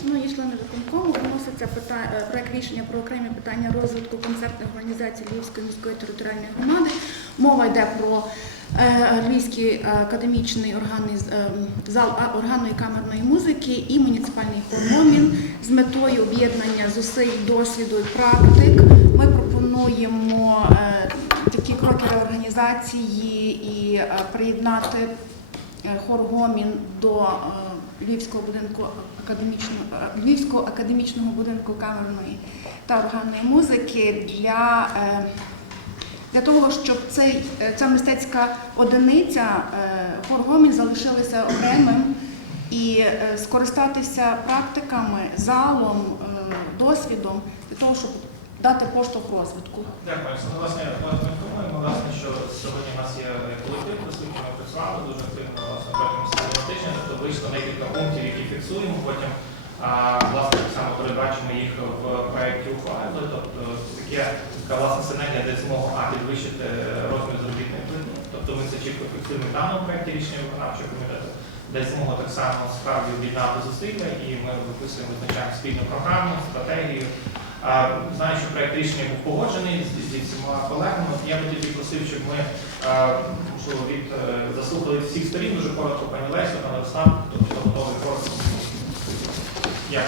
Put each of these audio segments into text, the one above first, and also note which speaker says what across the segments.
Speaker 1: Шановні члени виконкому, виноситься пита- е, проект рішення про окремі питання розвитку концертних організацій Львівської міської територіальної громади. Мова йде про е, Львівський е, академічний органний зал органної камерної музики і муніципальний хормомін з метою об'єднання зусиль, досвіду і практик. Ми пропонуємо такі кроки реорганізації і приєднати е, хор Гомін до Львівського будинку академічного е, Львівського академічного будинку камерної та органної музики для, е, для того, щоб цей, е, ця мистецька одиниця е, хор Гомін залишилася окремим і скористатися практиками, залом, досвідом для того, щоб дати поштовх розвитку.
Speaker 2: Дякую. Це, Власне, тому власне, що сьогодні у нас є колектив, присутній, ми працювали дуже активно власне протягом тижня, тобто вийшло декілька пунктів, які фіксуємо, потім власне так само передбачимо їх в проєкті ухвали, тобто таке така власна синергія дає змогу а підвищити розмір заробітної плати, тобто ми це чітко фіксуємо даному проєкті рішення виконавчого комітету, дає змогу так само справді об'єднати зусилля, і ми виписуємо визначаємо спільну програму, стратегію. Знаю, що проект рішення був погоджений з зі всіма колегами. Я би тоді просив, щоб ми можливо, від е, заслухали всіх сторін дуже коротко пані Лесю, пане Руслан, тобто готовий коротко. Як?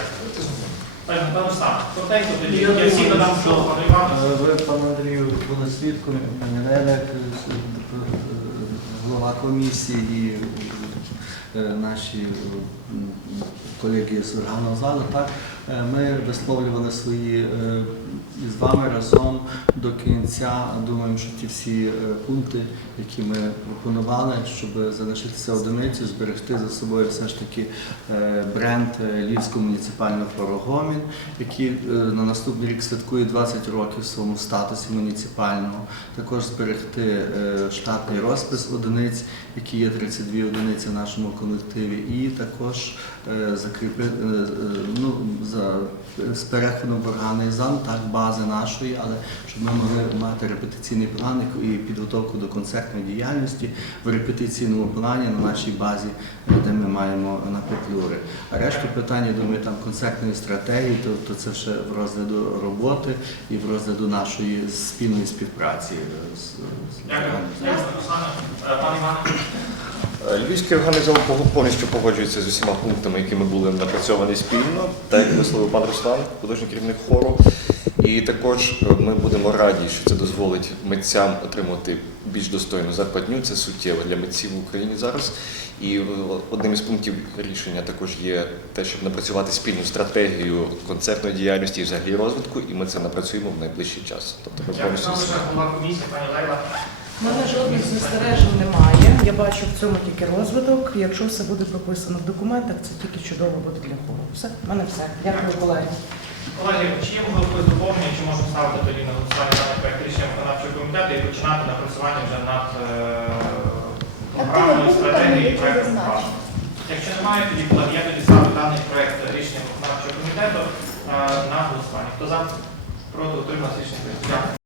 Speaker 2: Пане Руслан, коротенько, тоді
Speaker 3: Я
Speaker 2: всім надам слово, пане Івану.
Speaker 3: Е, Ви, пане Андрію, були свідком, пані Неля, як е, голова комісії і наші колеги з органного залу. Так, Е, ми висловлювали свої з вами разом до кінця. Думаємо, що ті всі е, пункти, які ми пропонували, щоб залишитися одиницю, зберегти за собою все ж таки е, бренд е, Львівського муніципального хору Гомін, який на наступний рік святкує 20 років в своєму статусі муніципального. Також зберегти штатний розпис одиниць, які є 32 одиниці в нашому колективі, і також закріпити ну, за з переходом в органний зал, так бази нашої, але щоб ми могли мати репетиційний план і підготовку до концертної діяльності в репетиційному плані на нашій базі, де ми маємо на петлюри. А решту питань, я думаю, там концертної стратегії, то, то це ще в розгляду роботи і в розгляду нашої спільної співпраці е, з, з
Speaker 2: Дякую. Іване.
Speaker 4: Е, Львівський пог- повністю погоджується з усіма пунктами, які ми були напрацьовані спільно, так як висловив пан Руслан, художній керівник хору. І також е, ми будемо раді, що це дозволить митцям отримати більш достойну зарплатню. Це суттєво для митців в Україні зараз. І е, одним із пунктів рішення також є те, щоб напрацювати спільну стратегію концертної діяльності і взагалі розвитку, і ми це напрацюємо в найближчий час. Тобто ми
Speaker 2: Дякую.
Speaker 4: повністю
Speaker 5: У мене жодних застережень немає. Я бачу в цьому тільки розвиток. Якщо все буде прописано в документах, це тільки чудово буде для хору. Все, в мене все. Дякую, колеги.
Speaker 2: Колеги, чи є можливо якось доповнення, чи можемо ставити тоді на голосування даний проект рішення виконавчого комітету і починати напрацювання вже над е, програмою, стратегією і проектом? Якщо немає, тоді колеги, я тоді ставлю даний проект рішення виконавчого комітету е, на голосування. Хто за? Проти утримався рішення. Дякую.